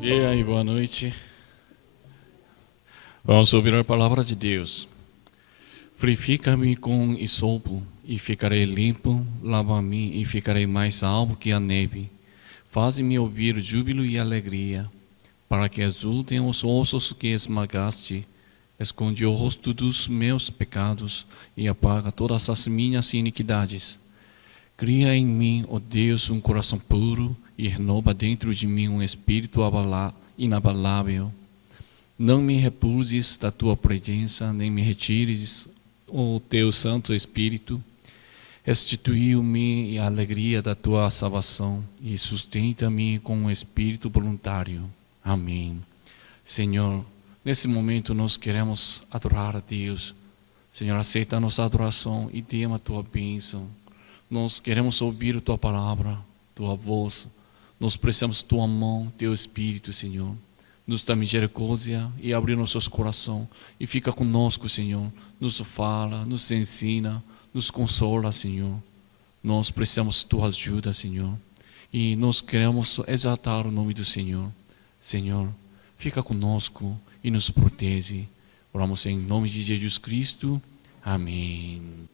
Dia e boa noite. Vamos ouvir a palavra de Deus. Purifica-me com hisopo e ficarei limpo, lava-me e ficarei mais alvo que a neve. Faz-me ouvir júbilo e alegria, para que exultem os ossos que esmagaste. Esconde o rosto dos meus pecados e apaga todas as minhas iniquidades. Cria em mim, ó Deus, um coração puro e renova dentro de mim um espírito inabalável. Não me repulses da tua presença, nem me retires o teu Santo Espírito. Restituiu-me a alegria da tua salvação e sustenta-me com um espírito voluntário. Amém. Senhor, nesse momento nós queremos adorar a Deus. Senhor, aceita a nossa adoração e dê a tua bênção. Nós queremos ouvir a tua palavra, tua voz. Nós precisamos da tua mão, teu Espírito, Senhor. Nos dá misericórdia e abre nossos corações e fica conosco, Senhor. Nos fala, nos ensina, nos consola, Senhor. Nós precisamos da tua ajuda, Senhor. E nós queremos exaltar o nome do Senhor. Senhor, fica conosco e nos protege. Oramos em nome de Jesus Cristo. Amém.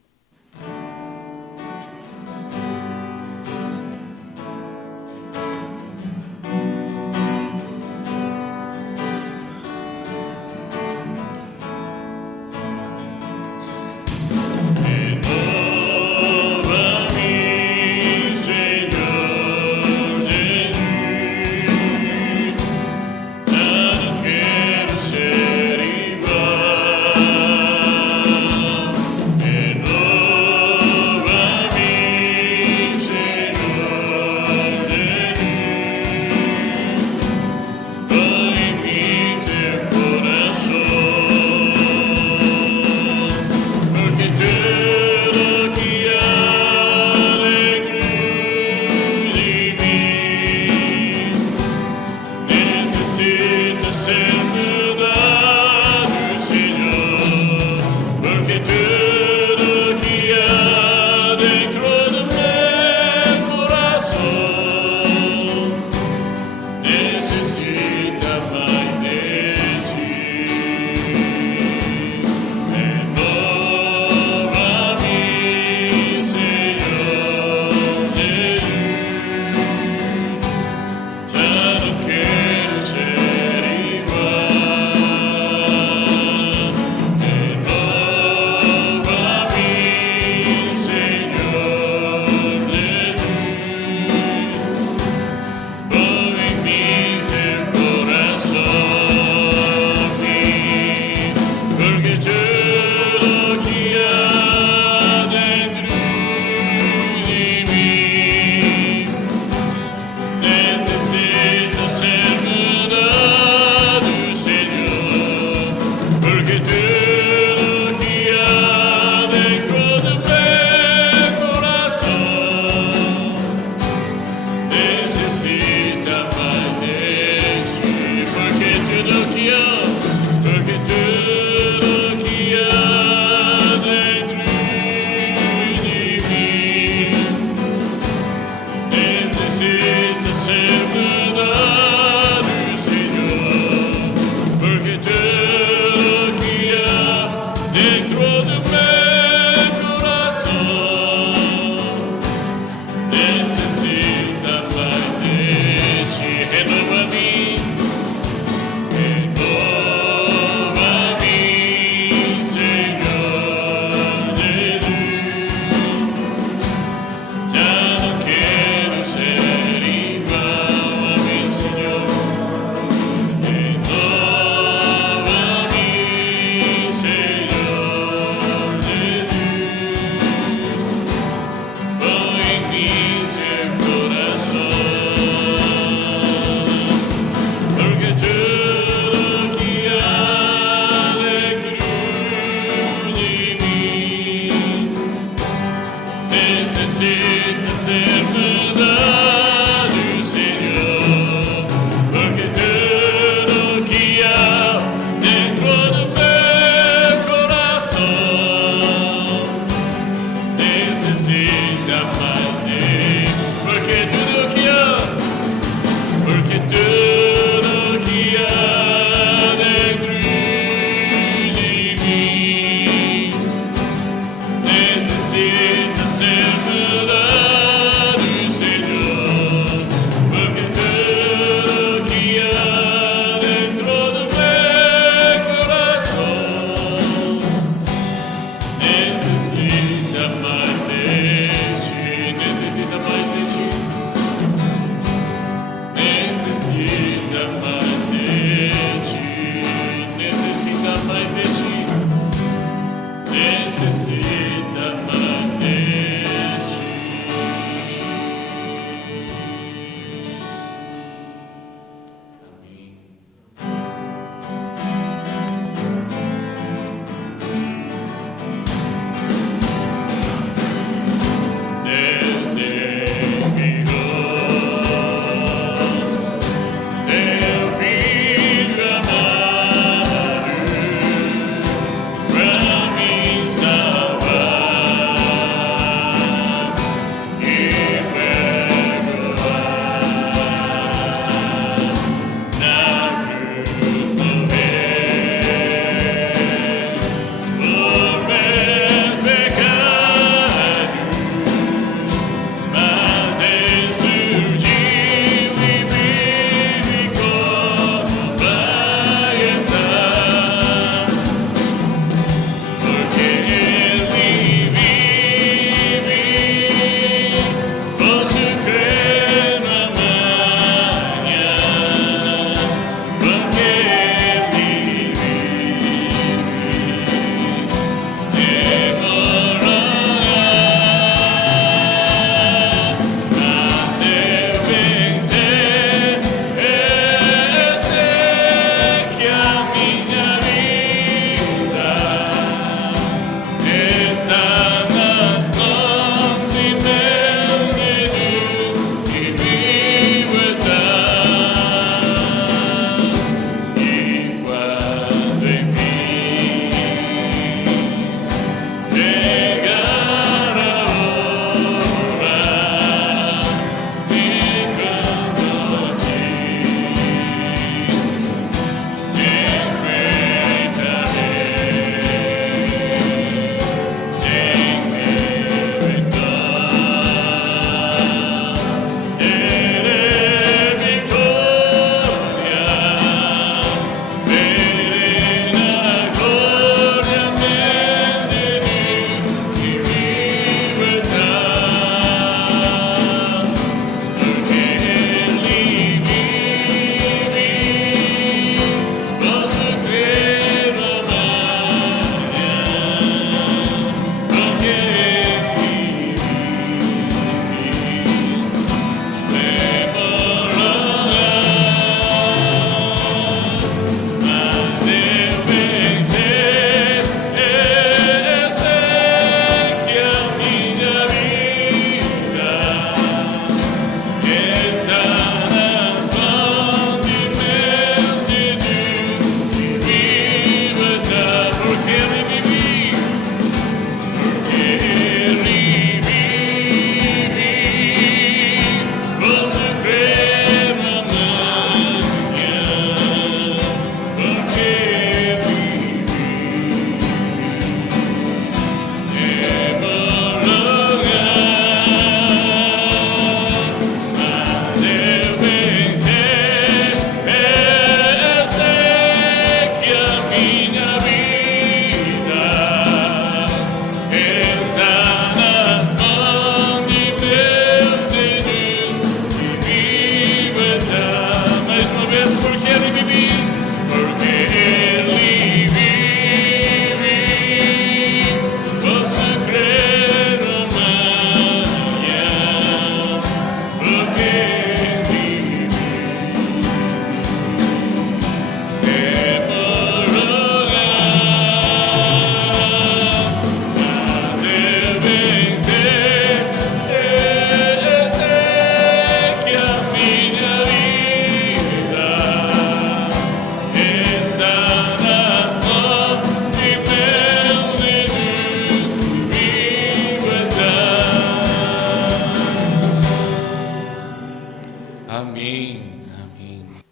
Amém. Amém.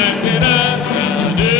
Esperança do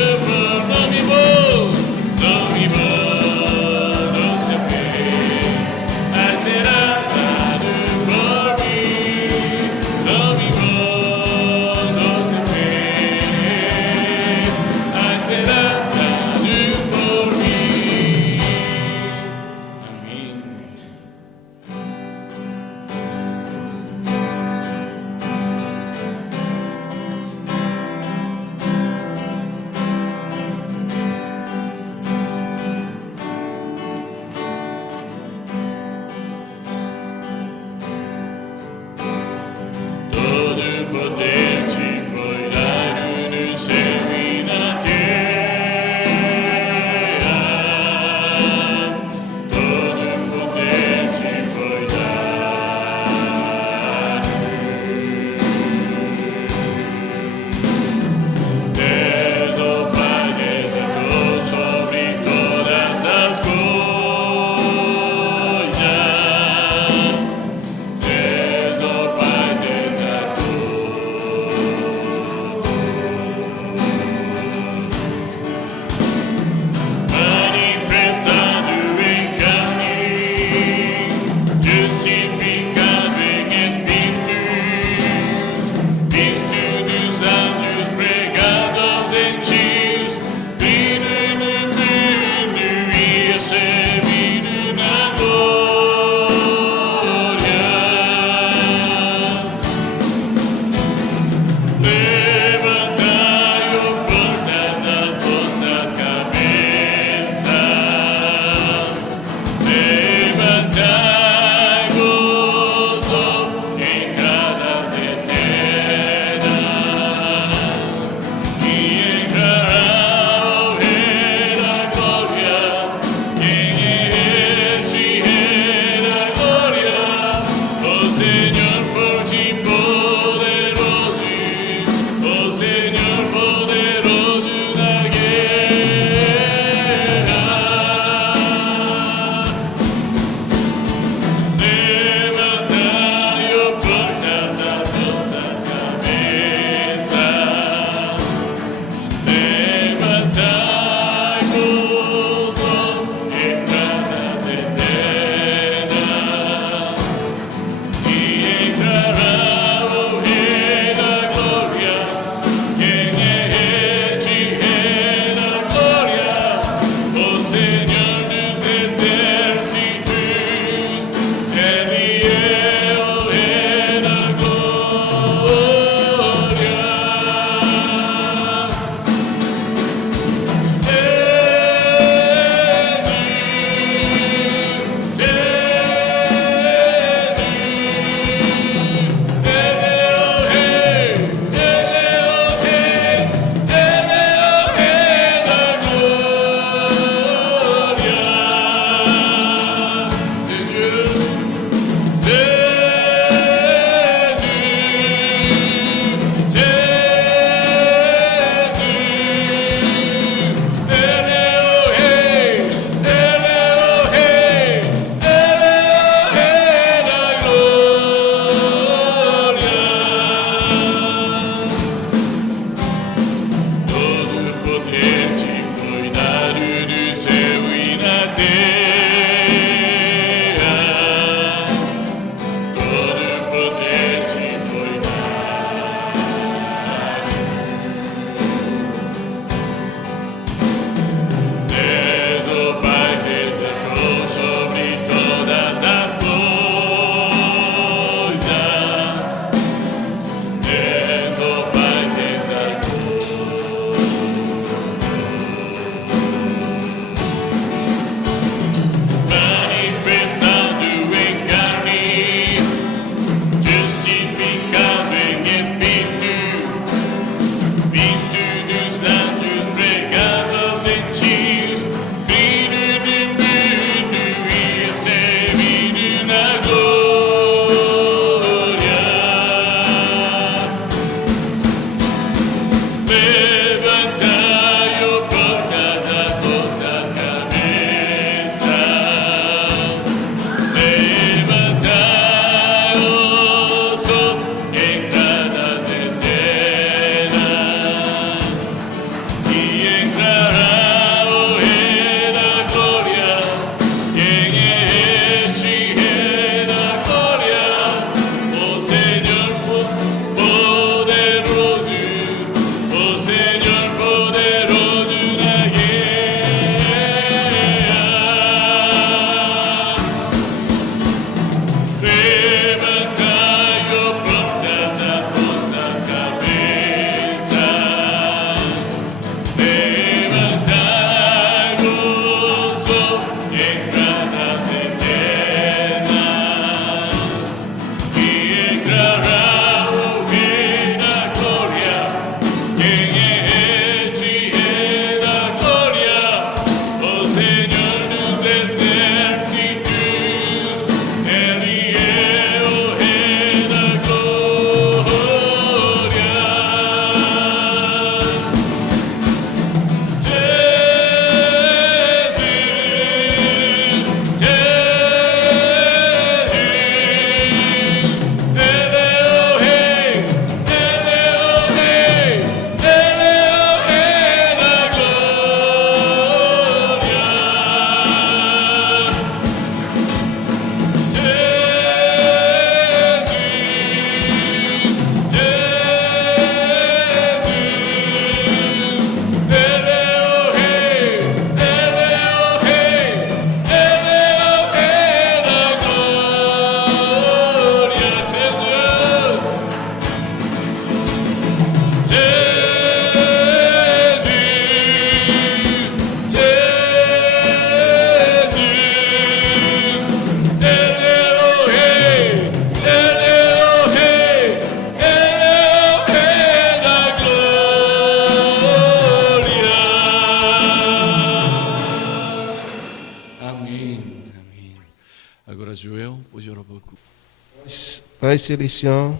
Pai Celestial,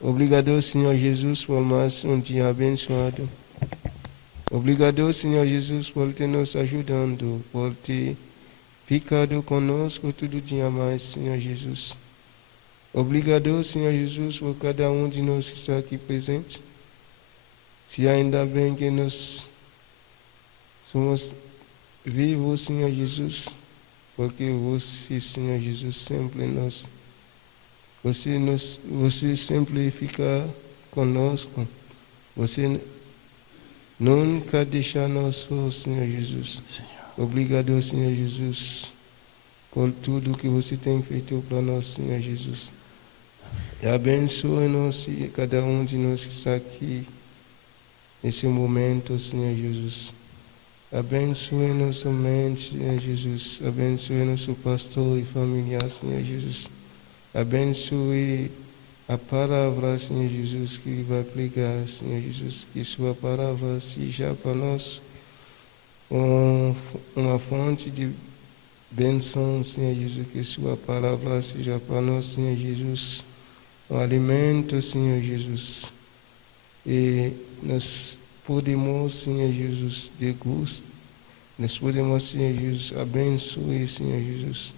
obrigado, Senhor Jesus, por mais um dia abençoado. Obrigado, Senhor Jesus, por ter nos ajudando, por ter ficado conosco todo dia mais, Senhor Jesus. Obrigado, Senhor Jesus, por cada um de nós que está aqui presente. Se ainda bem que nós somos vivos, Senhor Jesus, porque você, Senhor Jesus, sempre você sempre fica conosco. Você nunca deixa nós só, Senhor Jesus. Senhor. Obrigado, Senhor Jesus, por tudo que você tem feito para nós, Senhor Jesus. E abençoe-nos e cada um de nós que está aqui nesse momento, Senhor Jesus. Abençoe nossa mente, Senhor Jesus. Abençoe nosso pastor e familiar, Senhor Jesus. Abençoe a palavra, Senhor Jesus, que vai pregar, Senhor Jesus. Que sua palavra seja para nós uma fonte de bênção, Senhor Jesus. Que sua palavra seja para nós, Senhor Jesus, um alimento, Senhor Jesus. E nós podemos, Senhor Jesus, degustar. Nós podemos, Senhor Jesus, abençoe, Senhor Jesus,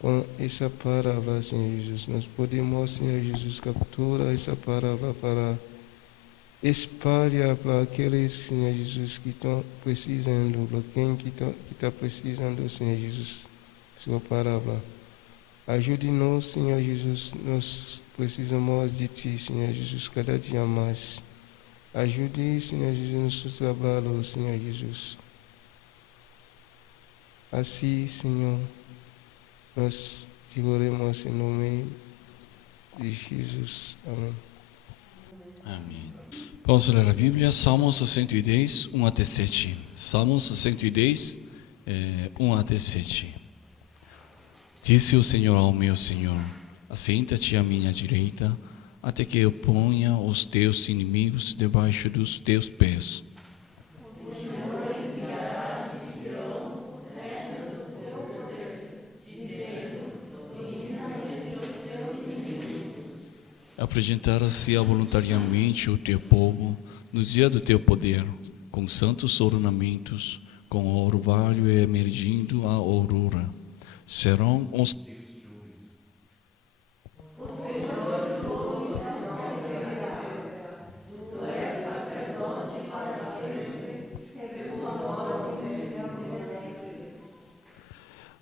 com essa palavra, Senhor Jesus. Nós podemos, Senhor Jesus, capturar essa palavra para espalhar para aqueles, Senhor Jesus, que estão precisando, para quem que está precisando, Senhor Jesus, sua palavra. Ajude-nos, Senhor Jesus, nós precisamos de Ti, Senhor Jesus, cada dia mais. Ajude, Senhor Jesus, nosso trabalho, Senhor Jesus. Assim, Senhor, nós te oramos em nome de Jesus. Amém. Amém. Vamos ler a Bíblia, Salmos 110, 1 até 7. Salmos 110, 1 até 7. Disse o Senhor ao meu Senhor: assenta-te à minha direita, até que eu ponha os teus inimigos debaixo dos teus pés. O Senhor enviará de Sião o cetro do seu poder, dizendo: domina entre os teus inimigos. Apresentar-se voluntariamente o teu povo no dia do teu poder, com santos ornamentos, com o orvalho emergindo a aurora. Serão os Tu és sacerdote para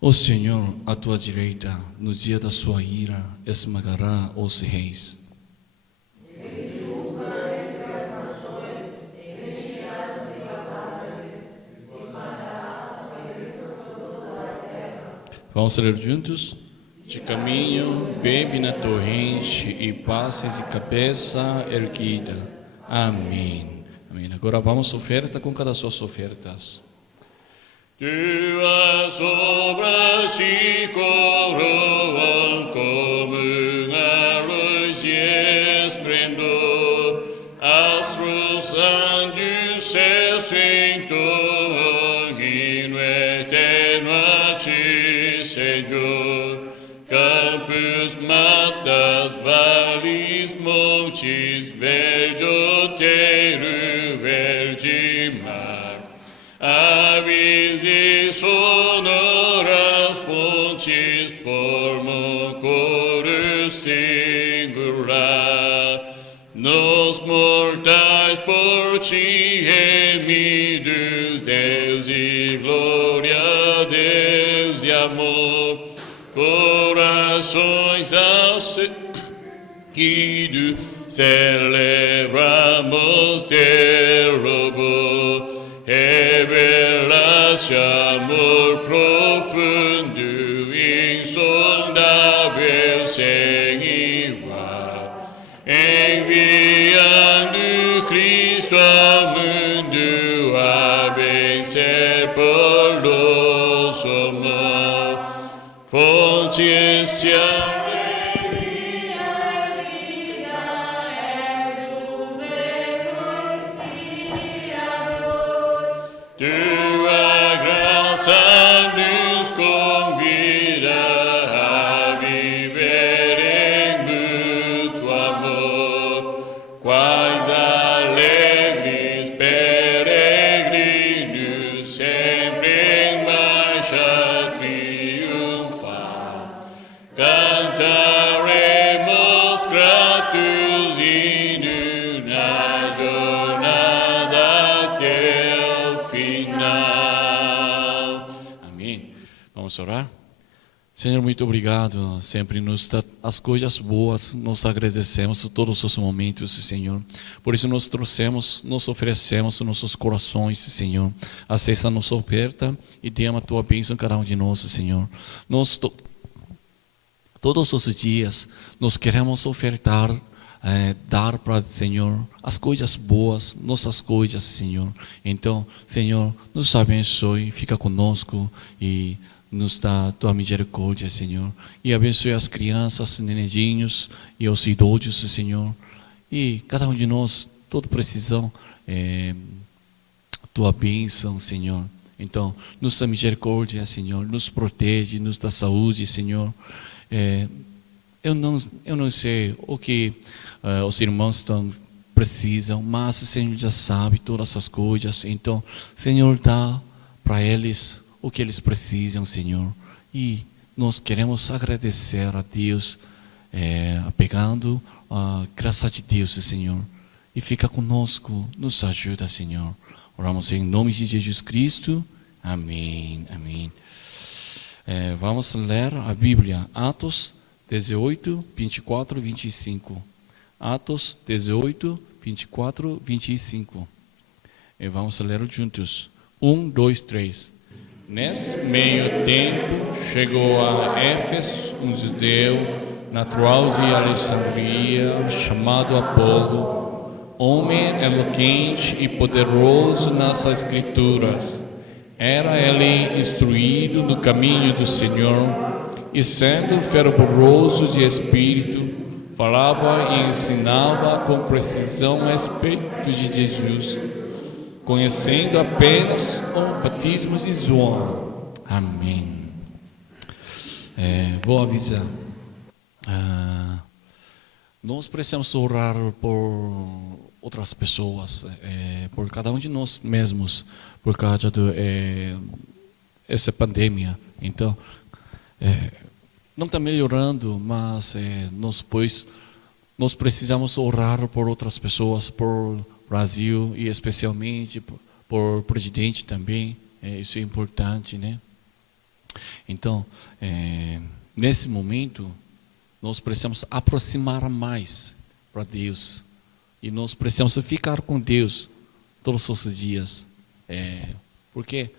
O Senhor, à tua direita, no dia da sua ira, esmagará os reis. Vamos ler juntos? De caminho, bebe na torrente e passes de cabeça erguida. Amém. Amém. Agora vamos oferta com cada suas ofertas. Tuas obras se coroam como uma luz de esplendor, astros anjos céu se entoam, hino eterno a ti, Senhor. Campos, matas, vales, montes, verde outeiro, verde mar. Aves e sonoras fontes formam coro singular. Nos mortais por ti remidos, Deus e glória, Deus e amor. Corações ao seguido, celebramos teu louvor. Revela-se amor profundo, insondável, sem igual. Enviando Cristo ao mundo a vencer por nosso amor. Fonte este tua graça nos convida a viver em mútuo amor. Quais alegres peregrinos, sempre em marcha triunfal. Cantaremos gratos hinos na jornada até final. Amém. Vamos orar? Senhor, muito obrigado. Sempre nos dá as coisas boas, nós agradecemos todos os momentos, Senhor. Por isso nós trouxemos, nos oferecemos nossos corações, Senhor. Acessa a nossa oferta e derrama a tua bênção em cada um de nós, Senhor. Todos os dias nós queremos ofertar, dar para o Senhor as coisas boas, nossas coisas, Senhor. Então, Senhor, nos abençoe, fica conosco e nos dá a tua misericórdia, Senhor. E abençoe as crianças, nenedinhos e os idosos, Senhor. E cada um de nós, todos precisam tua bênção, Senhor. Então, nos dá misericórdia, Senhor. Nos protege, nos dá saúde, Senhor. Eu não sei o que os irmãos precisam, mas o Senhor já sabe todas essas coisas. Então, Senhor, dá para eles o que eles precisam, Senhor. E nós queremos agradecer a Deus, pegando a graça de Deus, Senhor. E fica conosco, nos ajuda, Senhor. Oramos em nome de Jesus Cristo. Amém. Amém. Vamos ler a Bíblia, Atos 18, 24 e 25. Atos 18, 24 e 25. E vamos ler juntos. 1, 2, 3. Nesse meio tempo, chegou a Éfeso um judeu, natural de Alexandria, chamado Apolo, homem eloquente e poderoso nas Escrituras. Era ele instruído no caminho do Senhor, e sendo fervoroso de espírito, falava e ensinava com precisão a respeito de Jesus, conhecendo apenas o batismo de João. Amém. Vou avisar. Nós precisamos orar por outras pessoas, por cada um de nós mesmos, por causa dessa pandemia. Então, não está melhorando, mas nós precisamos orar por outras pessoas, por Brasil e especialmente por presidente também. Isso é importante, né? Então, nesse momento, nós precisamos aproximar mais para Deus. E nós precisamos ficar com Deus todos os dias. Porque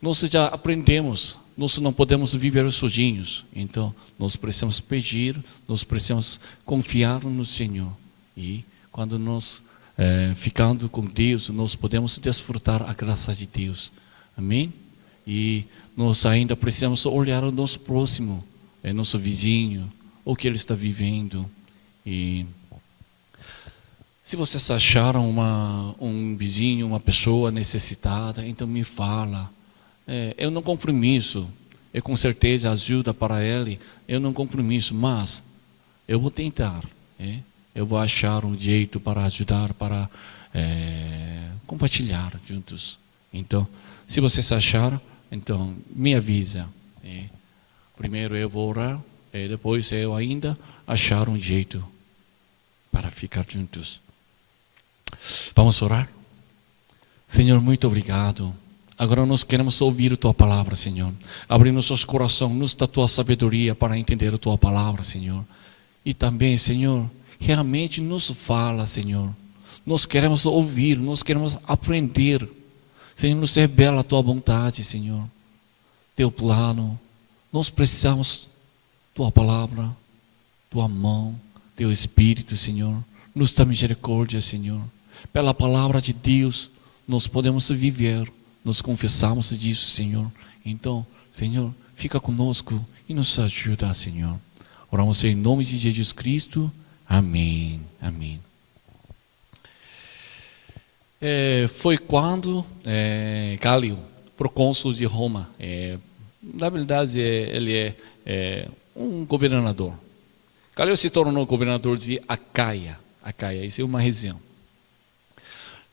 nós já aprendemos, nós não podemos viver sozinhos. Então, nós precisamos pedir, nós precisamos confiar no Senhor. E quando nós ficando com Deus, nós podemos desfrutar a graça de Deus. Amém? E nós ainda precisamos olhar o nosso próximo, nosso vizinho, o que ele está vivendo. E se vocês acharam um vizinho, uma pessoa necessitada, então me fala. Eu não compromisso, eu com certeza ajuda para ele, eu não compromisso, mas eu vou tentar. Eu vou achar um jeito para ajudar, para compartilhar juntos. Então, se vocês acharam, então me avisa. Primeiro eu vou orar, e depois eu ainda achar um jeito para ficar juntos. Vamos orar? Senhor, muito obrigado. Agora nós queremos ouvir a Tua palavra, Senhor. Abrir nossos corações, nos dá Tua sabedoria para entender a Tua palavra, Senhor. E também, Senhor, realmente nos fala, Senhor. Nós queremos ouvir, nós queremos aprender. Senhor, nos revela a Tua vontade, Senhor. Teu plano. Nós precisamos Tua palavra, Tua mão, Teu Espírito, Senhor. Nos dá misericórdia, Senhor. Pela palavra de Deus, nós podemos viver. Nós confessamos disso, Senhor. Então, Senhor, fica conosco e nos ajuda, Senhor. Oramos em nome de Jesus Cristo. Amém. Amém. Foi quando Gálio, procônsul de Roma, na verdade ele é um governador. Gálio se tornou governador de Acaia. Acaia, isso é uma região.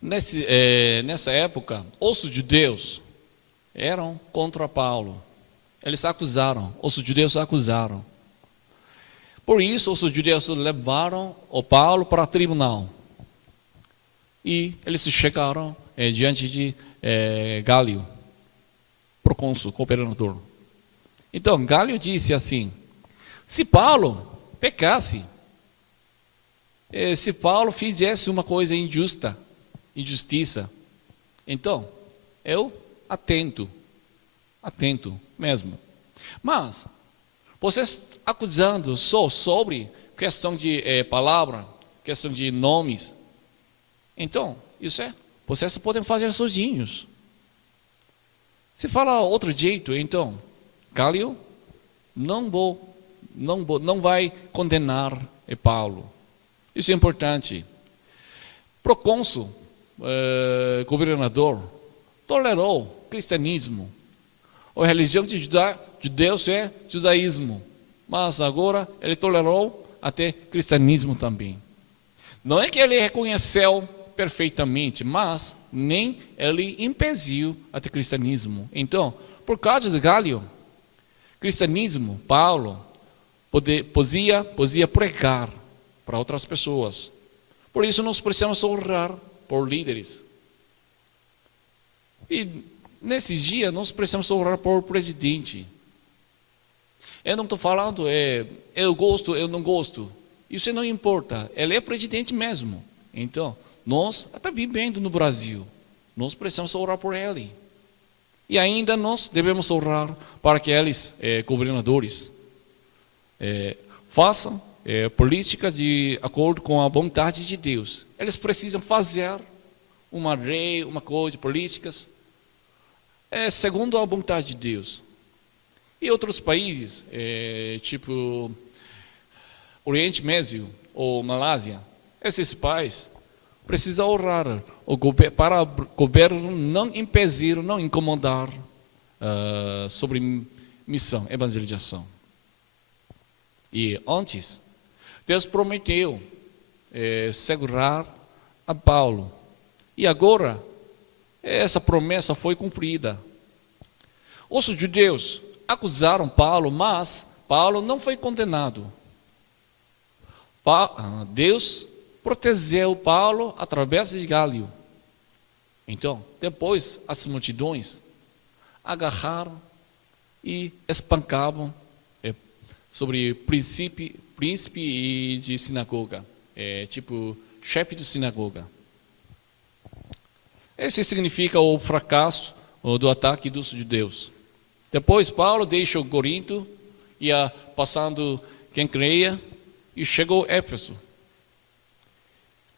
Nessa época, os judeus eram contra Paulo. Eles acusaram, os judeus acusaram. Por isso, os judeus levaram o Paulo para o tribunal. E eles chegaram diante de Gálio, procônsul, governador. Então, Gálio disse assim: se Paulo pecasse, se Paulo fizesse uma coisa injustiça, então eu atento mesmo. Mas vocês acusando só sobre questão de palavra, questão de nomes, então isso vocês podem fazer sozinhos. Se fala outro jeito, então Gálio não vai condenar Paulo. Isso é importante. Procônsul, governador, tolerou o cristianismo. A religião de judeus é judaísmo, mas agora ele tolerou até cristianismo também. Não é que ele reconheceu perfeitamente, mas nem ele impediu até cristianismo. Então, por causa de Gálio, cristianismo, Paulo podia pregar para outras pessoas. Por isso nós precisamos orar por líderes. E nesses dias nós precisamos orar por presidente. Eu não estou falando eu gosto, eu não gosto. Isso não importa. Ele é presidente mesmo. Então, nós estamos vivendo no Brasil. Nós precisamos orar por ele. E ainda nós devemos orar para que eles, governadores, façam política de acordo com a vontade de Deus. Eles precisam fazer uma lei, uma coisa, políticas, segundo a vontade de Deus. E outros países, tipo Oriente Médio ou Malásia, esses pais precisam orar para o governo não impedir, não incomodar sobre missão, evangelização. E antes, Deus prometeu segurar a Paulo. E agora, essa promessa foi cumprida. Os judeus acusaram Paulo, mas Paulo não foi condenado. Deus protegeu Paulo através de Gálio. Então, depois as multidões agarraram e espancavam sobre príncipe de sinagoga, tipo chefe de sinagoga. Esse significa o fracasso do ataque dos judeus. Depois Paulo deixou Corinto, ia passando quem creia, e chegou a Éfeso.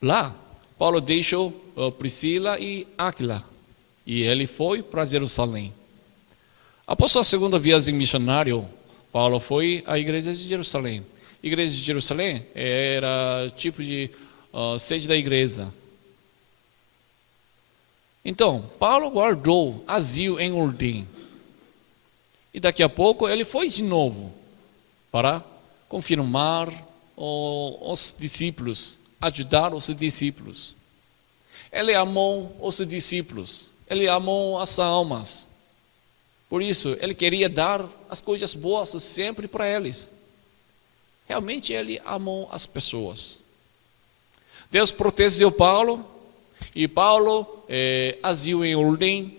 Lá, Paulo deixou Priscila e Áquila, e ele foi para Jerusalém. Após a segunda viagem missionária, Paulo foi à igreja de Jerusalém. A igreja de Jerusalém era tipo de sede da igreja. Então, Paulo guardou asilo em ordem. E daqui a pouco ele foi de novo para confirmar os discípulos, ajudar os discípulos. Ele amou os discípulos, ele amou as almas. Por isso, ele queria dar as coisas boas sempre para eles. Realmente ele amou as pessoas. Deus protegeu Paulo, e Paulo agiu em ordem,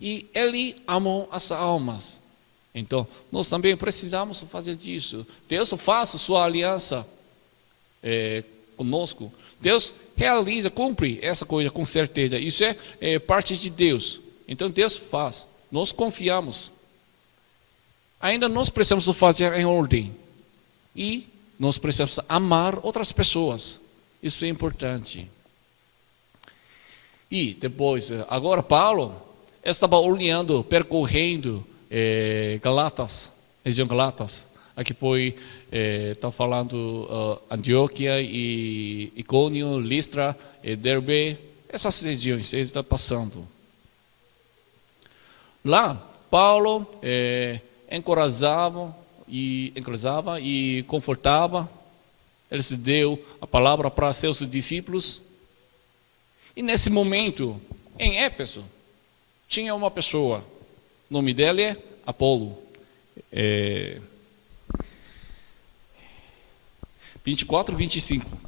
e ele amou as almas. Então, nós também precisamos fazer disso. Deus faz sua aliança conosco. Deus realiza, cumpre essa coisa com certeza. Isso é parte de Deus. Então, Deus faz. Nós confiamos. Ainda nós precisamos fazer em ordem. E nós precisamos amar outras pessoas. Isso é importante. E depois, agora Paulo estava olhando, percorrendo Galatas, região Galatas. Aqui foi, está falando Antioquia e Icônio, Listra, Derbe, essas regiões ele está passando. Lá, Paulo encorajava e confortava. Ele se deu a palavra para seus discípulos. E nesse momento, em Éfeso, tinha uma pessoa. O nome dele é Apolo. 24, 25.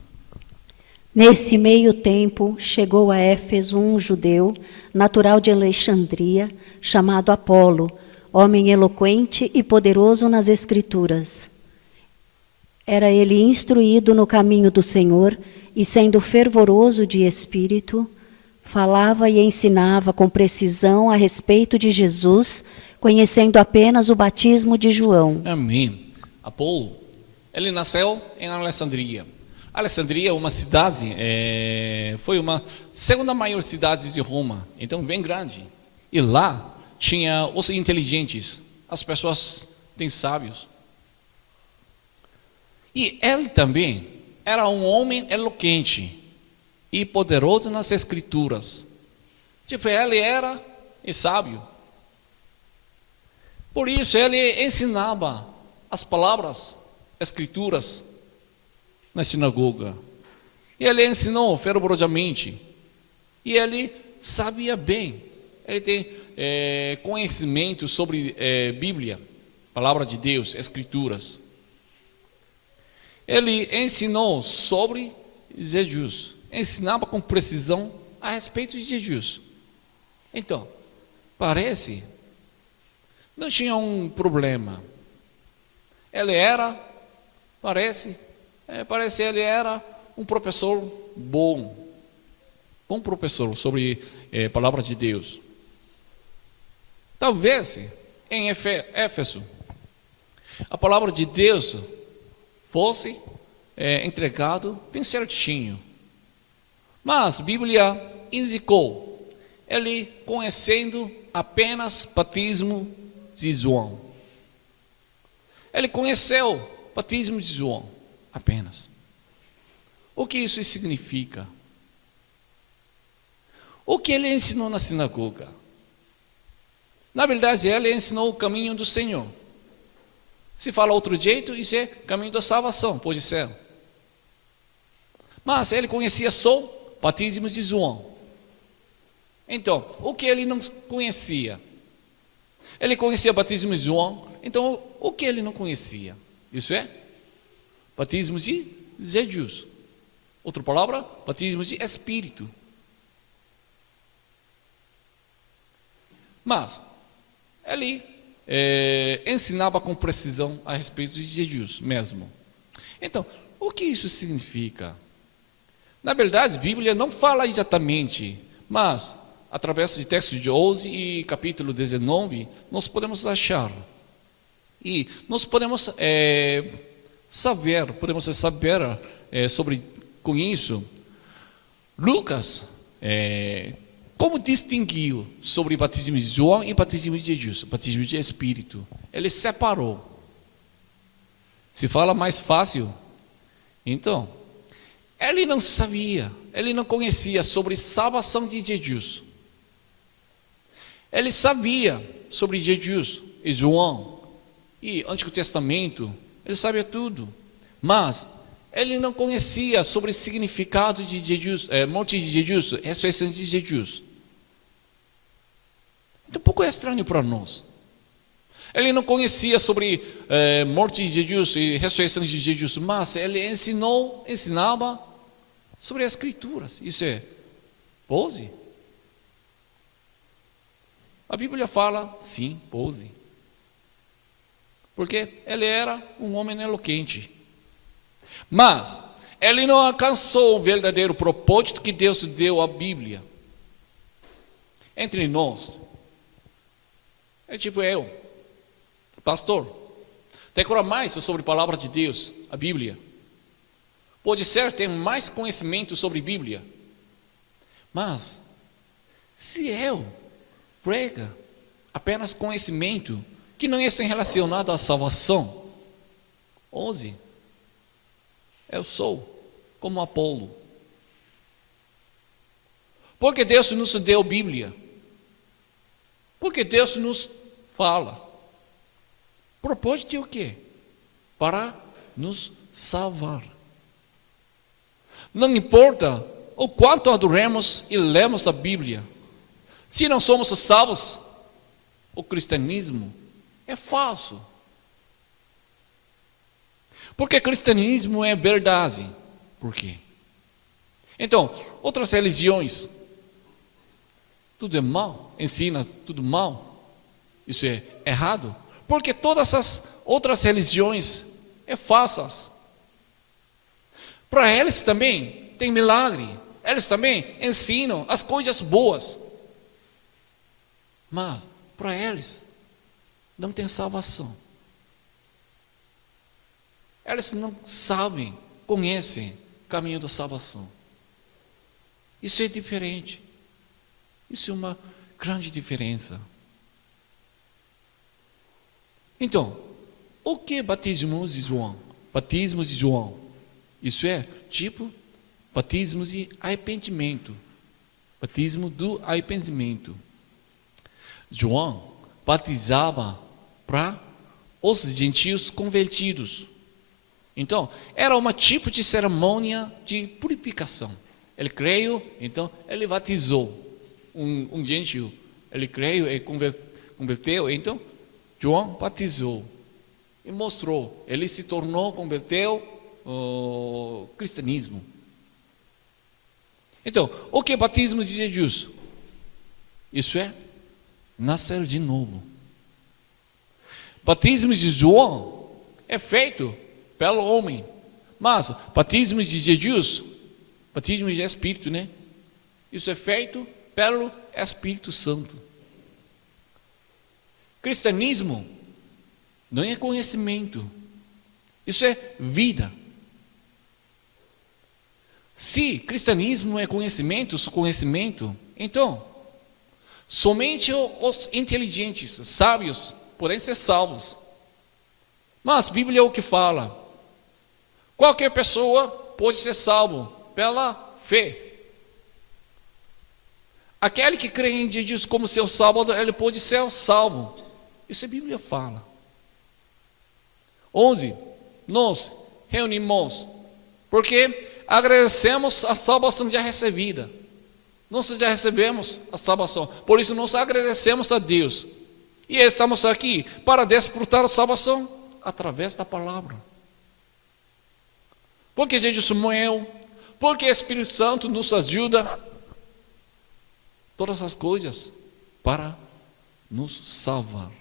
Nesse meio tempo, chegou a Éfeso um judeu, natural de Alexandria, chamado Apolo, homem eloquente e poderoso nas Escrituras. Era ele instruído no caminho do Senhor e, sendo fervoroso de espírito, falava e ensinava com precisão a respeito de Jesus, conhecendo apenas o batismo de João. Amém. Apolo, ele nasceu em Alexandria. Alexandria é uma cidade, foi uma segunda maior cidade de Roma, então bem grande. E lá tinha os inteligentes, as pessoas bem sábios. E ele também era um homem eloquente e poderoso nas Escrituras. Tipo, ele era sábio. Por isso ele ensinava as palavras, Escrituras, na sinagoga. E ele ensinou fervorosamente. E ele sabia bem. Ele tem conhecimento sobre Bíblia, palavra de Deus, Escrituras. Ele ensinou sobre Jesus. Ensinava com precisão a respeito de Jesus. Então, não tinha um problema. Ele era, parece ele era um professor bom professor sobre a palavra de Deus. Talvez em Éfeso a palavra de Deus fosse entregado bem certinho. Mas a Bíblia indicou ele conhecendo apenas batismo de João. Ele conheceu o batismo de João apenas. O que isso significa? O que ele ensinou na sinagoga? Na verdade, ele ensinou o caminho do Senhor. Se fala outro jeito, isso é caminho da salvação, pode ser. Mas ele conhecia só o batismo de João. Então, o que ele não conhecia? Ele conhecia o batismo de João, então o que ele não conhecia? Isso é batismo de Jesus. Outra palavra, batismo de Espírito. Mas ele ensinava com precisão a respeito de Jesus mesmo. Então, o que isso significa? Na verdade, a Bíblia não fala exatamente, mas através de textos de 11 e capítulo 19, nós podemos achar. E nós podemos saber sobre com isso. Lucas, como distinguiu sobre o batismo de João e o batismo de Jesus, o batismo de Espírito? Ele separou. Se fala mais fácil, então, ele não sabia, ele não conhecia sobre a salvação de Jesus. Ele sabia sobre Jesus e João e Antigo Testamento, ele sabia tudo, mas ele não conhecia sobre o significado de Jesus, morte de Jesus, ressurreição de Jesus. Então, um pouco estranho para nós. Ele não conhecia sobre morte de Jesus e ressurreição de Jesus, mas ele ensinava sobre as Escrituras. Isso é pose? A Bíblia fala, sim, pose. Porque ele era um homem eloquente. Mas ele não alcançou o verdadeiro propósito que Deus deu à Bíblia. Entre nós, é tipo eu, pastor, decora mais sobre a palavra de Deus, a Bíblia. Pode ser ter mais conhecimento sobre a Bíblia. Mas, se eu prega apenas conhecimento que não é relacionado à salvação, 11, eu sou como Apolo. Porque Deus nos deu a Bíblia. Porque Deus nos fala. Propósito de o quê? Para nos salvar. Não importa o quanto adoremos e lemos a Bíblia. Se não somos salvos, o cristianismo é falso. Porque cristianismo é verdade. Por quê? Então, outras religiões, tudo é mal, ensina tudo mal. Isso é errado. Porque todas as outras religiões é falsas. Para eles também tem milagre. Eles também ensinam as coisas boas. Mas para eles não tem salvação. Eles não sabem, conhecem o caminho da salvação. Isso é diferente. Isso é uma grande diferença. Então, o que é batismo de João? Batismo de João. Isso é tipo batismo de arrependimento. Batismo do arrependimento. João batizava para os gentios convertidos. Então, era um tipo de cerimônia de purificação. Ele creu, então ele batizou um gentio. Ele creu e converteu, então João batizou e mostrou. Ele se tornou, converteu o cristianismo. Então, o que é batismo de Jesus? Isso é nascer de novo. Batismo de João é feito pelo homem, mas batismo de Jesus, batismo de Espírito, né? Isso é feito pelo Espírito Santo. Cristianismo não é conhecimento, isso é vida. Se cristianismo é conhecimento, então somente os inteligentes, sábios, podem ser salvos. Mas a Bíblia é o que fala. Qualquer pessoa pode ser salvo pela fé. Aquele que crê em Jesus como seu Salvador, ele pode ser salvo. Isso a Bíblia fala. 11. Nós reunimos porque agradecemos a salvação já recebida. Nós já recebemos a salvação. Por isso nós agradecemos a Deus. E estamos aqui para desfrutar a salvação através da palavra. Porque Jesus morreu, porque o Espírito Santo nos ajuda. Todas as coisas para nos salvar.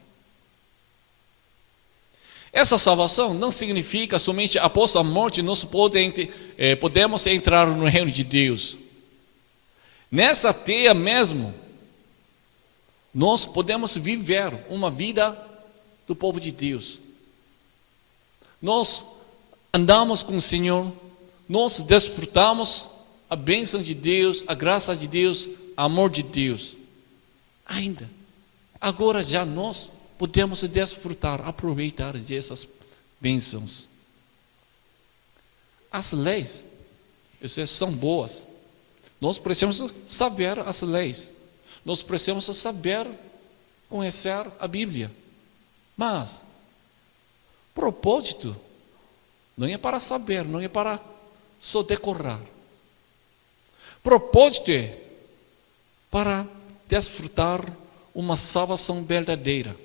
Essa salvação não significa somente após a morte nós podemos entrar no reino de Deus. Nessa teia mesmo, nós podemos viver uma vida do povo de Deus. Nós andamos com o Senhor, nós desfrutamos a bênção de Deus, a graça de Deus, o amor de Deus. Ainda, agora já nós podemos desfrutar, aproveitar dessas bênçãos. As leis, são boas. Nós precisamos saber as leis. Nós precisamos saber conhecer a Bíblia. Mas, propósito, não é para saber, não é para só decorar. Propósito é para desfrutar uma salvação verdadeira.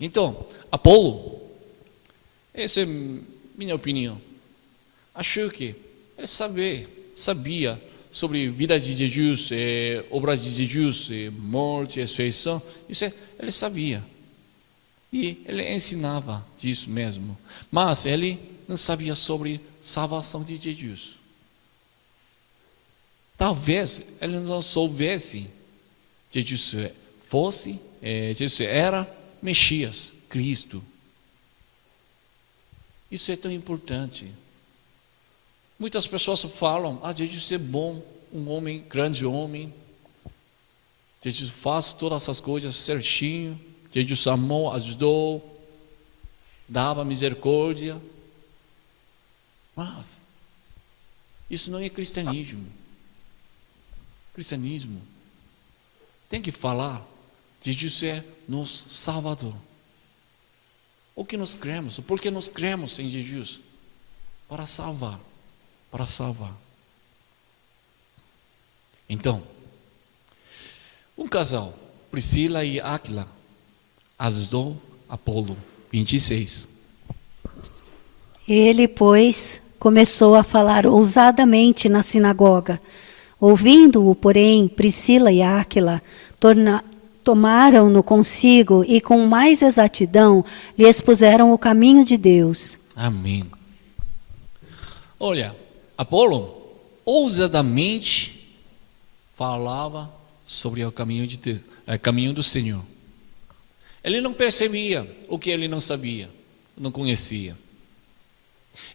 Então, Apolo, essa é minha opinião, achou que ele sabia sobre a vida de Jesus, obras de Jesus, morte, ressurreição, isso ele sabia. E ele ensinava disso mesmo. Mas ele não sabia sobre salvação de Jesus. Talvez ele não soubesse que Jesus era Messias, Cristo. Isso é tão importante. Muitas pessoas falam, Jesus é bom, um homem, grande homem. Jesus faz todas essas coisas certinho. Jesus amou, ajudou, dava misericórdia. Mas isso não é cristianismo. Cristianismo tem que falar de Jesus é nosso Salvador. O que nós cremos? Por que nós cremos em Jesus? Para salvar. Para salvar. Então, um casal, Priscila e Áquila, ajudou Apolo. 26. Ele, pois, começou a falar ousadamente na sinagoga. Ouvindo-o, porém, Priscila e Áquila tomaram-no consigo e com mais exatidão lhe expuseram o caminho de Deus. Amém. Olha, Apolo ousadamente falava sobre o caminho de Deus, caminho do Senhor. Ele não percebia o que ele não sabia, não conhecia.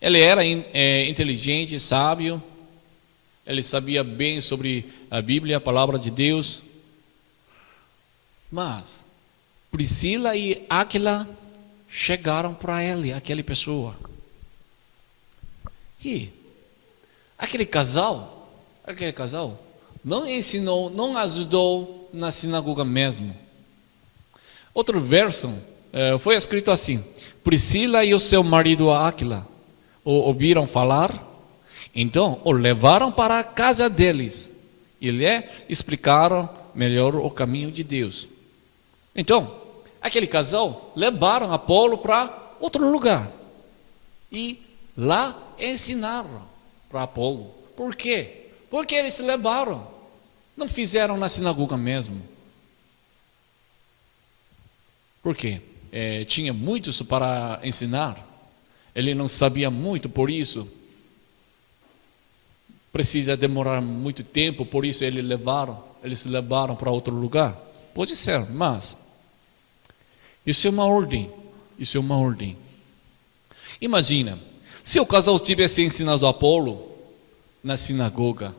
Ele era inteligente, sábio. Ele sabia bem sobre a Bíblia, a palavra de Deus. Mas Priscila e Áquila chegaram para ele, aquela pessoa. E aquele casal não ensinou, não ajudou na sinagoga mesmo. Outro verso foi escrito assim: Priscila e o seu marido Áquila o ouviram falar, então o levaram para a casa deles e lhe explicaram melhor o caminho de Deus. Então, aquele casal levaram Apolo para outro lugar e lá ensinaram para Apolo. Por quê? Porque eles levaram, não fizeram na sinagoga mesmo. Por quê? Tinha muitos para ensinar. Ele não sabia muito, por isso precisa demorar muito tempo, por isso eles levaram para outro lugar. Pode ser, mas isso é uma ordem. Isso é uma ordem. Imagina, se o casal tivesse ensinado Apolo na sinagoga,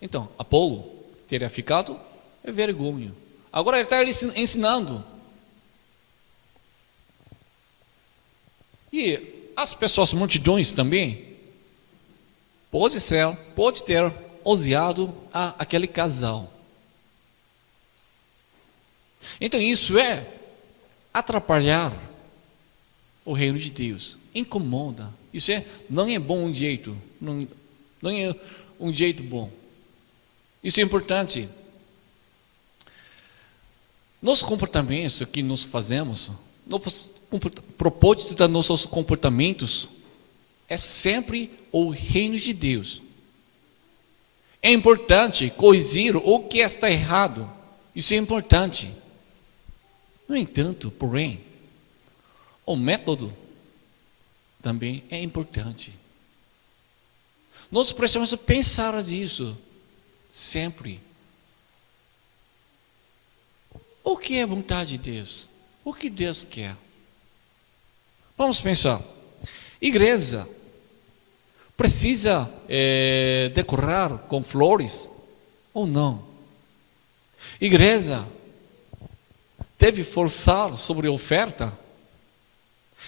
então Apolo teria ficado vergonha. Agora ele está ensinando. E as pessoas, multidões também, pode ter odiado aquele casal. Então isso é atrapalhar o reino de Deus, incomoda. Isso não é bom jeito, não é um jeito bom. Isso é importante. Nos comportamentos que nós fazemos, o propósito dos nossos comportamentos é sempre o reino de Deus. É importante corrigir o que está errado. Isso é importante. No entanto, porém, O método também é importante. Nós precisamos pensar nisso sempre. O que é a vontade de Deus? O que Deus quer? Vamos pensar. Igreja precisa decorar com flores ou não? Igreja deve forçar sobre a oferta?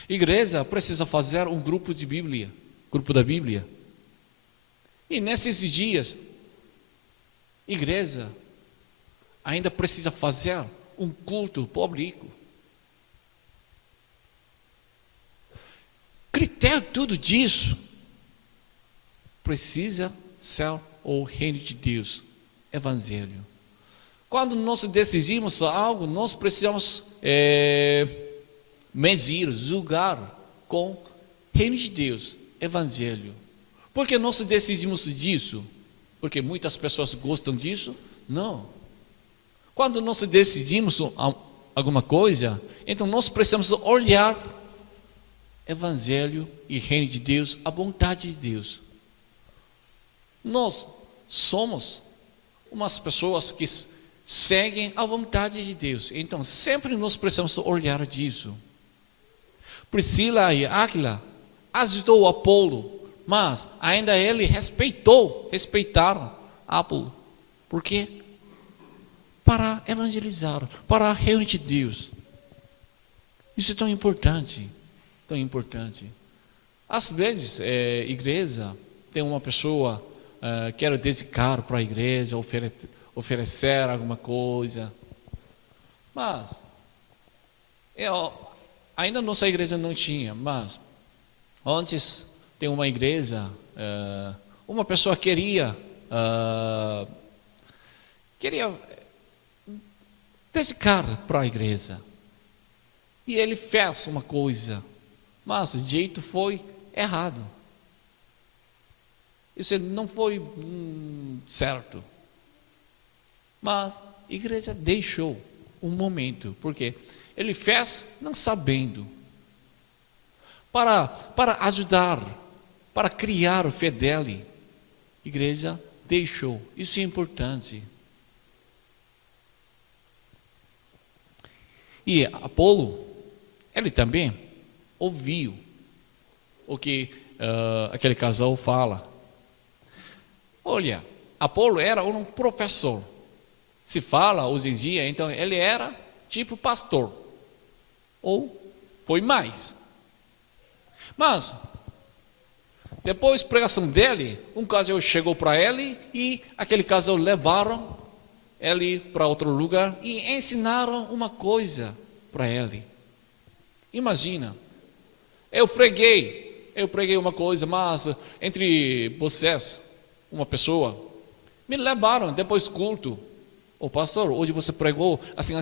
Igreja precisa fazer um grupo da Bíblia. E nesses dias, igreja ainda precisa fazer um culto público. Critério tudo disso precisa ser o reino de Deus, evangelho. Quando nós decidimos algo, nós precisamos medir, julgar com reino de Deus, evangelho. Por que nós decidimos disso? Porque muitas pessoas gostam disso? Não. Quando nós decidimos alguma coisa, então nós precisamos olhar evangelho e reino de Deus, a vontade de Deus. Nós somos umas pessoas que seguem a vontade de Deus. Então sempre nós precisamos olhar disso. Priscila e Áquila ajudou Apolo, mas ainda ele respeitaram Apolo. Por quê? Para evangelizar, para reunir Deus. Isso é tão importante, tão importante. Às vezes, igreja, tem uma pessoa quer dedicar para a igreja, oferecer alguma coisa. Mas, ainda nossa igreja não tinha, mas antes tem uma igreja, uma pessoa queria dedicar para a igreja. E ele fez uma coisa, mas o jeito foi errado. Isso não foi certo. Mas a igreja deixou um momento, porque ele fez não sabendo. Para ajudar, para criar a fé dele, a igreja deixou. Isso é importante. E Apolo, ele também ouviu o que aquele casal fala. Olha, Apolo era um professor. Se fala hoje em dia, então ele era tipo pastor. Ou foi mais. Mas, depois da pregação dele, um casal chegou para ele e aquele casal levaram ele para outro lugar e ensinaram uma coisa para ele. Imagina, eu preguei uma coisa, mas entre vocês, uma pessoa, me levaram depois do culto. O pastor, hoje você pregou assim,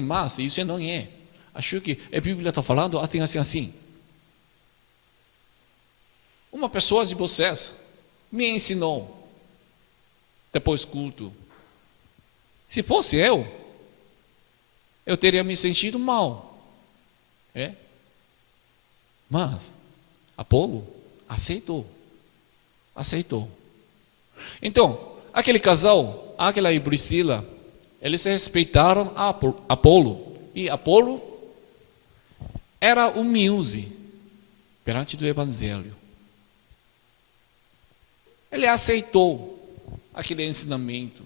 mas isso não é. Acho que a Bíblia está falando assim. Uma pessoa de vocês me ensinou depois do culto. Se fosse eu teria me sentido mal. Mas Apolo aceitou. Então, aquele casal, Áquila e Priscila, eles respeitaram Apolo. E Apolo era humilde perante do evangelho. Ele aceitou aquele ensinamento.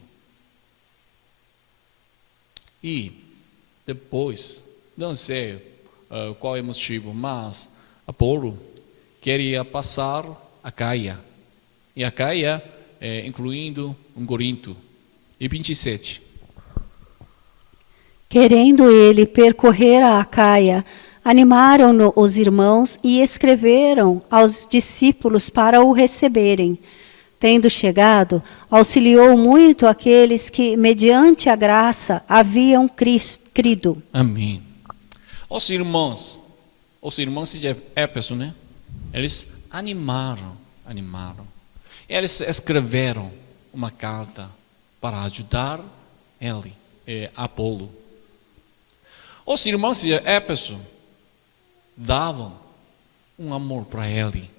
E depois, não sei qual é o motivo, mas Apolo queria passar a Caia. E a Caia, incluindo um Corinto. E 27. Querendo ele percorrer a Acaia, animaram-no os irmãos e escreveram aos discípulos para o receberem. Tendo chegado, auxiliou muito aqueles que, mediante a graça, haviam crido. Amém. Os irmãos de Éfeso, né? Eles animaram. Eles escreveram uma carta para ajudar Apolo. Os irmãos de Éfeso davam um amor para ele.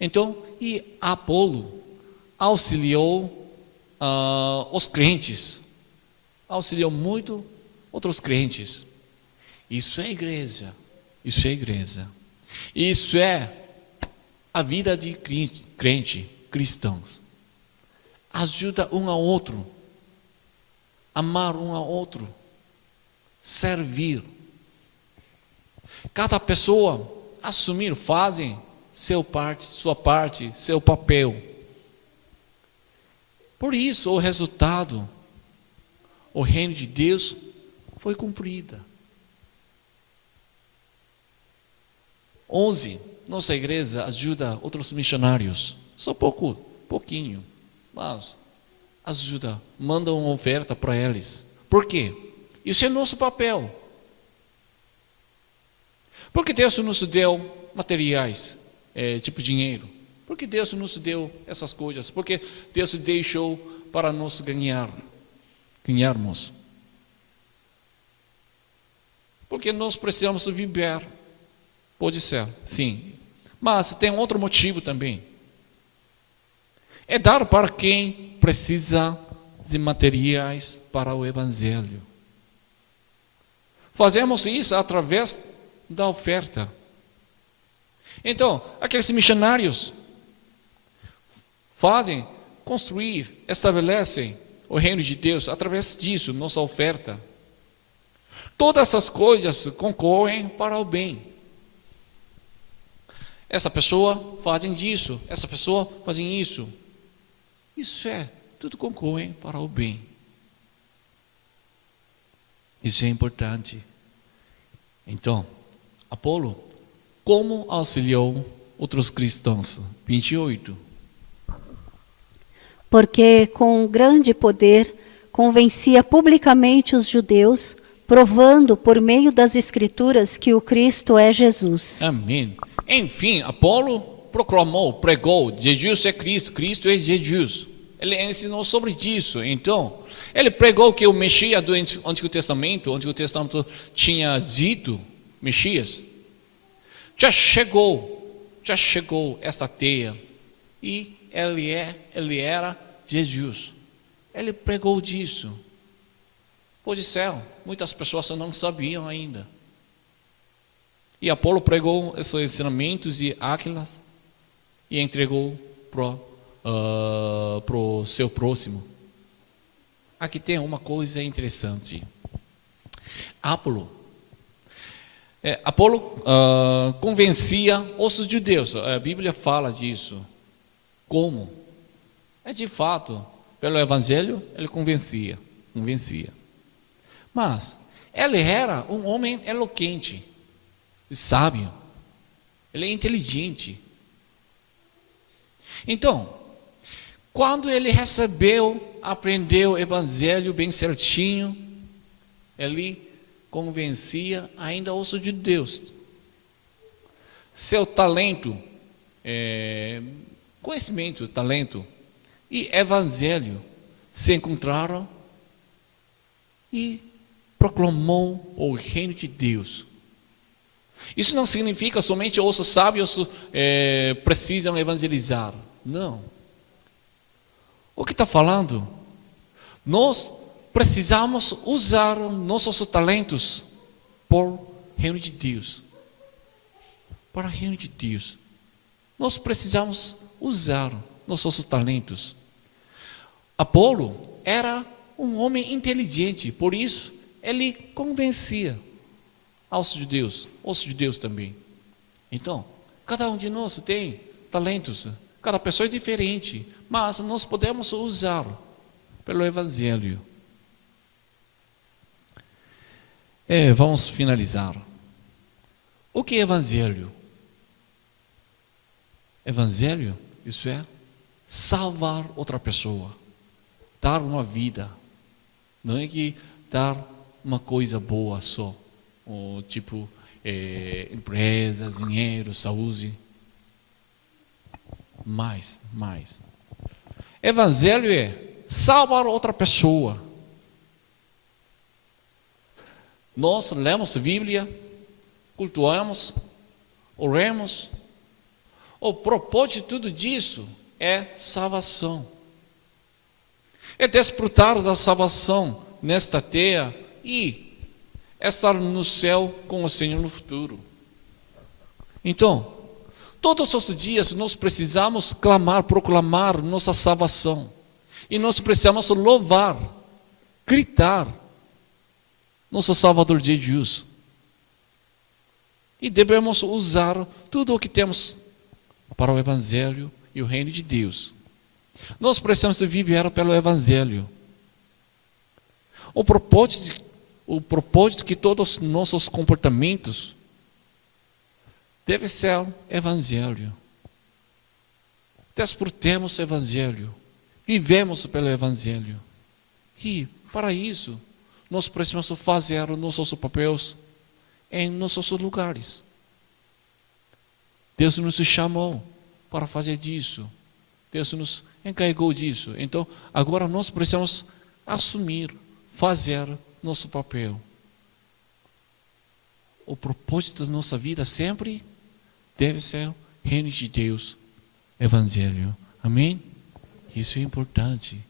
Então, e Apolo auxiliou os crentes, auxiliou muito outros crentes. Isso é igreja, isso é igreja. Isso é a vida de crente, cristãos. Ajuda um ao outro, amar um ao outro, servir. Cada pessoa assumir, fazem sua parte, seu papel. Por isso, o resultado, o reino de Deus foi cumprido. 11. Nossa igreja ajuda outros missionários. Só pouquinho, mas ajuda, manda uma oferta para eles. Por quê? Isso é nosso papel. Porque Deus nos deu materiais, tipo dinheiro. Porque Deus nos deu essas coisas. Porque Deus deixou para nós ganharmos. Porque nós precisamos viver. Pode ser, sim. Mas tem outro motivo também. É dar para quem precisa de materiais para o Evangelho. Fazemos isso através da oferta. Então, aqueles missionários fazem, construir, estabelecem o reino de Deus através disso, nossa oferta. Todas essas coisas concorrem para o bem. Essa pessoa fazem disso, essa pessoa fazem isso. Isso tudo concorre para o bem. Isso é importante. Então, Apolo, como auxiliou outros cristãos? 28. Porque com grande poder convencia publicamente os judeus, provando por meio das Escrituras que o Cristo é Jesus. Amém. Enfim, Apolo pregou, Jesus é Cristo, Cristo é Jesus. Ele ensinou sobre isso. Então, ele pregou que o Messias do Antigo Testamento, tinha dito, Messias, já chegou esta teia. E ele era Jesus. Ele pregou disso. Pode ser, muitas pessoas não sabiam ainda. E Apolo pregou esses ensinamentos de Áquilas e entregou para o seu próximo. Aqui tem uma coisa interessante. Apolo convencia os judeus. A Bíblia fala disso. Como? De fato, pelo Evangelho, ele convencia. Mas ele era um homem eloquente, sábio. Ele é inteligente. Então, quando ele aprendeu o Evangelho bem certinho, ele convencia ainda os judeus. Seu talento, conhecimento, talento e Evangelho se encontraram e proclamou o reino de Deus. Isso não significa somente os sábios precisam evangelizar. Não. O que está falando? Nós precisamos usar nossos talentos para o reino de Deus. Para o reino de Deus. Nós precisamos usar nossos talentos. Apolo era um homem inteligente, por isso ele convencia os judeus também. Então, cada um de nós tem talentos, cada pessoa é diferente, mas nós podemos usar pelo Evangelho. Vamos finalizar. O que é Evangelho? Evangelho, isso é salvar outra pessoa, dar uma vida. Não é que dar uma coisa boa só, ou tipo empresas, dinheiro, saúde. Mais. Evangelho é salvar outra pessoa. Nós lemos a Bíblia, cultuamos, oremos. O propósito de tudo disso é salvação. É desfrutar da salvação nesta terra e estar no céu com o Senhor no futuro. Então, todos os dias nós precisamos clamar, proclamar nossa salvação. E nós precisamos louvar, gritar nosso Salvador Jesus. E devemos usar tudo o que temos para o Evangelho e o reino de Deus. Nós precisamos viver pelo Evangelho. O propósito que todos os nossos comportamentos deve ser o Evangelho. Desfrutemos o Evangelho. Vivemos pelo Evangelho. E, para isso, nós precisamos fazer os nossos papéis em nossos lugares. Deus nos chamou para fazer disso. Deus nos encarregou disso. Então, agora nós precisamos assumir, fazer nosso papel. O propósito da nossa vida sempre deve ser o reino de Deus, Evangelho. Amém? Isso é importante.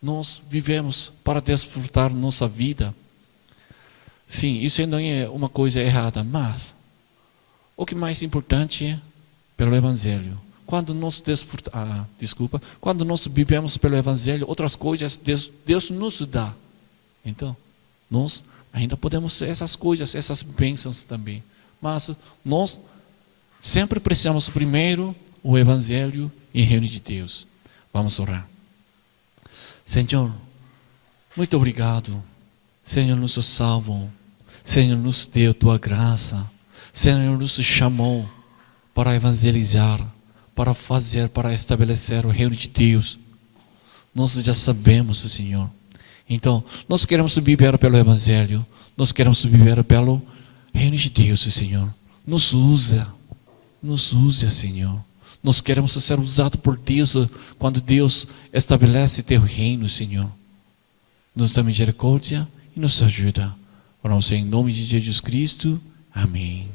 Nós vivemos para desfrutar nossa vida. Sim, isso não é uma coisa errada, mas o que mais importante é pelo Evangelho. Quando nós quando nós vivemos pelo Evangelho, outras coisas Deus nos dá. Então, nós ainda podemos ter essas coisas, essas bênçãos também. Mas nós sempre precisamos primeiro o Evangelho e o reino de Deus. Vamos orar. Senhor, muito obrigado. Senhor, nos salvou. Senhor, nos deu tua graça. Senhor, nos chamou para evangelizar, para fazer, para estabelecer o reino de Deus. Nós já sabemos, Senhor. Então, nós queremos viver pelo Evangelho. Nós queremos viver pelo reino de Deus, Senhor. Nos usa, Senhor. Nós queremos ser usados por Deus quando Deus estabelece teu reino, Senhor. Nos dá misericórdia e nos ajuda. Oramos em nome de Jesus Cristo. Amém.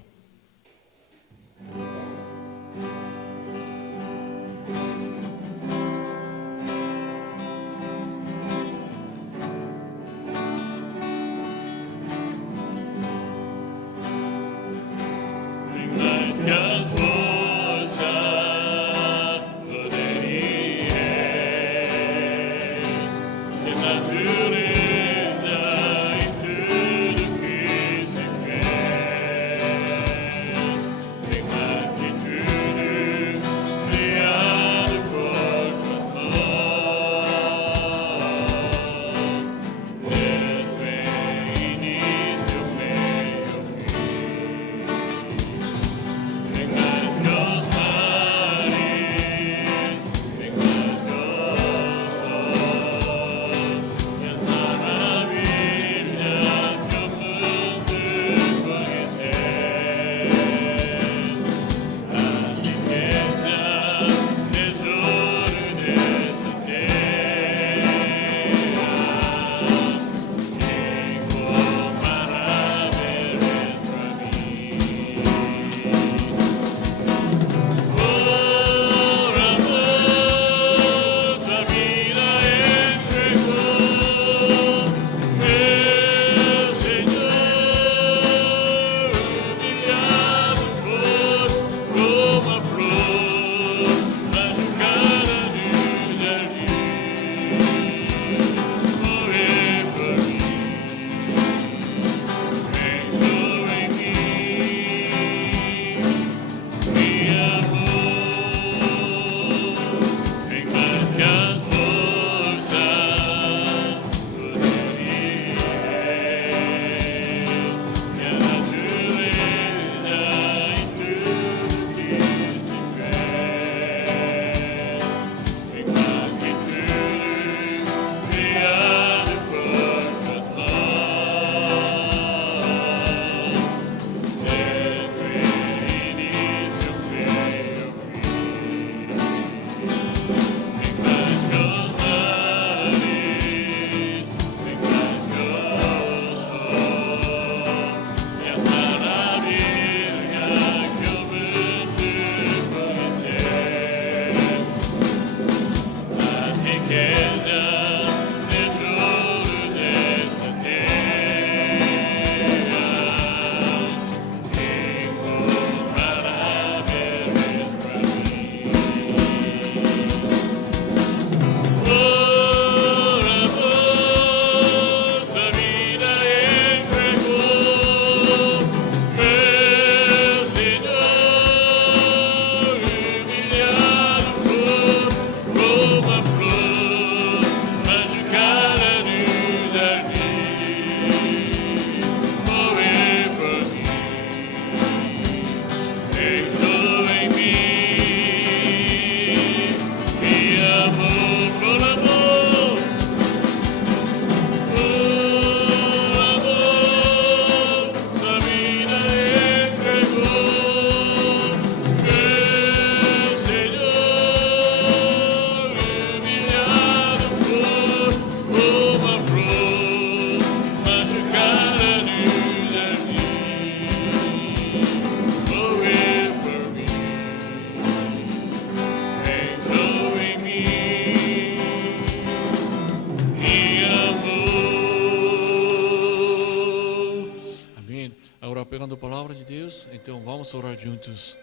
escutando a palavra de Deus, então vamos orar juntos.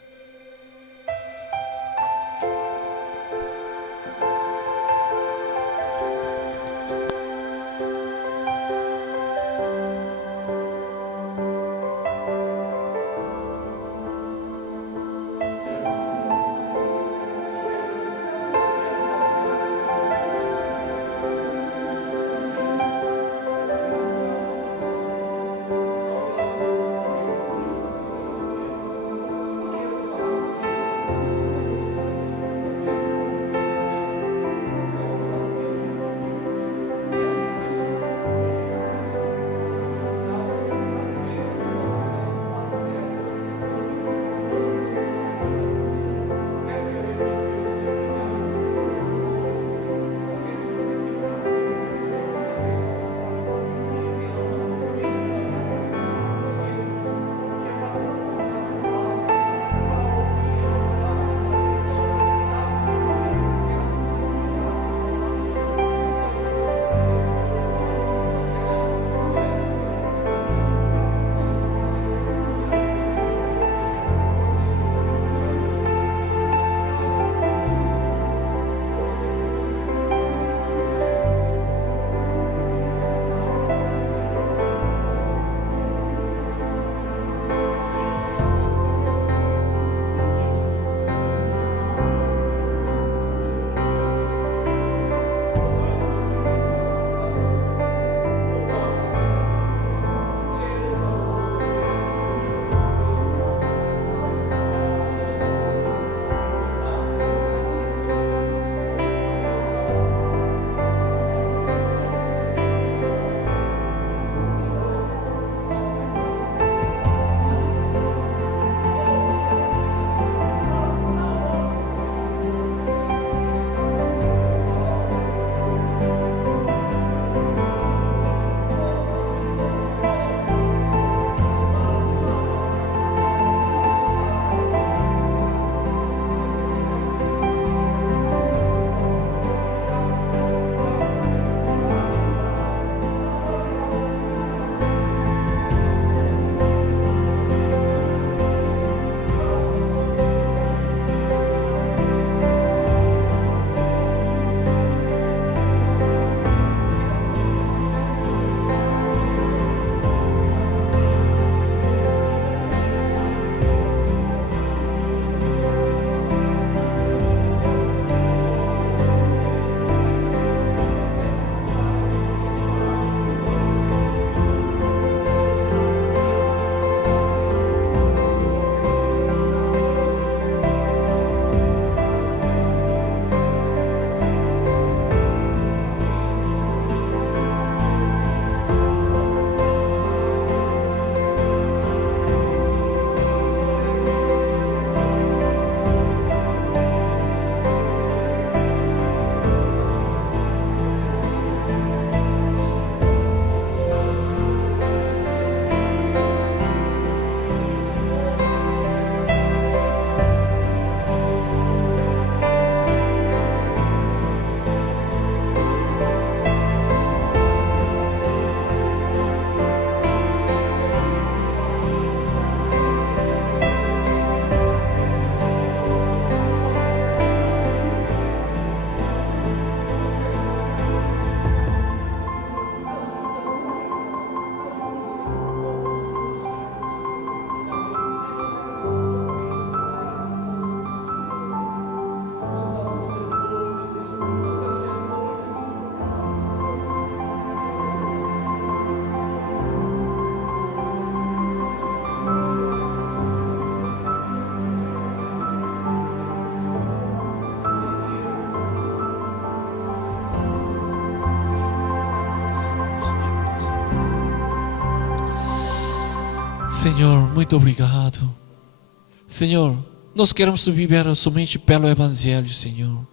Senhor, muito obrigado. Senhor, nós queremos viver somente pelo Evangelho, Senhor.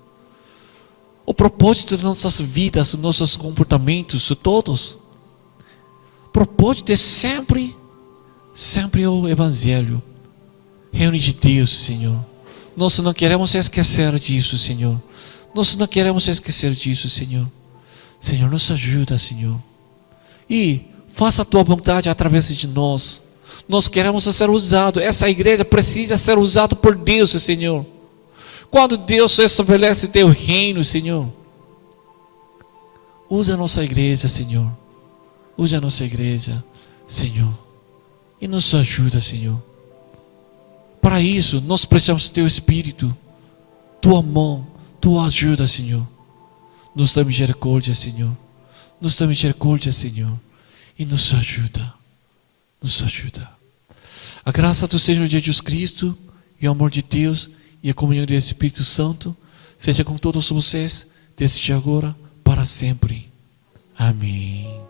O propósito de nossas vidas, nossos comportamentos, todos. O propósito é sempre o Evangelho. Reino de Deus, Senhor. Nós não queremos esquecer disso, Senhor. Nós não queremos esquecer disso, Senhor. Senhor, nos ajuda, Senhor. E faça a Tua vontade através de nós. Nós queremos ser usados. Essa igreja precisa ser usada por Deus, Senhor. Quando Deus estabelece teu reino, Senhor, usa a nossa igreja, Senhor. Usa a nossa igreja, Senhor. E nos ajuda, Senhor. Para isso, nós precisamos do teu Espírito, tua mão, tua ajuda, Senhor. Nos dá misericórdia, Senhor. Nos dá misericórdia, Senhor. E nos ajuda. Nos ajuda. A graça do Senhor Jesus Cristo e o amor de Deus e a comunhão do Espírito Santo seja com todos vocês, desde agora para sempre. Amém.